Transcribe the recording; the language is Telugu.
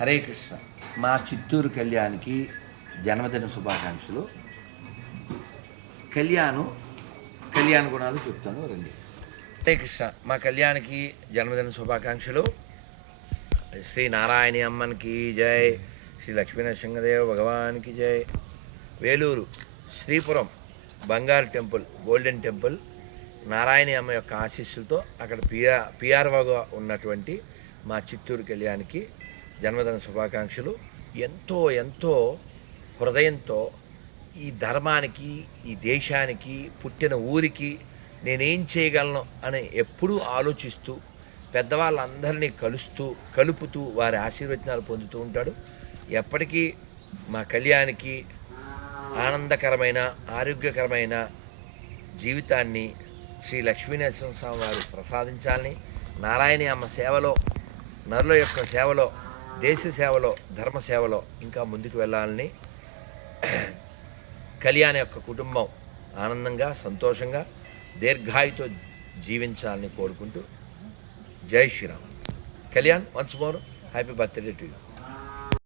హరే కృష్ణ. మా చిత్తూరు కళ్యాణ్కి జన్మదిన శుభాకాంక్షలు. కళ్యాణ గుణాలు చెప్తాను రండి. హరే కృష్ణ. మా కళ్యాణ్కి జన్మదిన శుభాకాంక్షలు. శ్రీ నారాయణి అమ్మన్కి జై, శ్రీ లక్ష్మీనరసింహదేవ భగవాన్కి జై. వేలూరు శ్రీపురం బంగారు టెంపుల్, గోల్డెన్ టెంపుల్, నారాయణి అమ్మ యొక్క ఆశీస్సులతో అక్కడ పిఆర్ఓగా ఉన్నటువంటి మా చిత్తూరు కళ్యాణ్కి జన్మదిన శుభాకాంక్షలు. ఎంతో హృదయంతో ఈ ధర్మానికి, ఈ దేశానికి, పుట్టిన ఊరికి నేనేం చేయగలను అని ఎప్పుడూ ఆలోచిస్తూ పెద్దవాళ్ళందరినీ కలుపుతూ వారి ఆశీర్వచనాలు పొందుతూ ఉంటాడు. ఎప్పటికీ మా కళ్యాణ్కి ఆనందకరమైన, ఆరోగ్యకరమైన జీవితాన్ని శ్రీ లక్ష్మీనరసింహస్వామి వారు ప్రసాదించాలని, నారాయణి అమ్మ సేవలో, నరుల యొక్క సేవలో, దేశ సేవలో, ధర్మ సేవలో ఇంకా ముందుకు వెళ్ళాలని, కళ్యాణ్ యొక్క కుటుంబం ఆనందంగా, సంతోషంగా, దీర్ఘాయుతో జీవించాలని కోరుకుంటూ జై Shriram. Kalyan, once more happy birthday to you.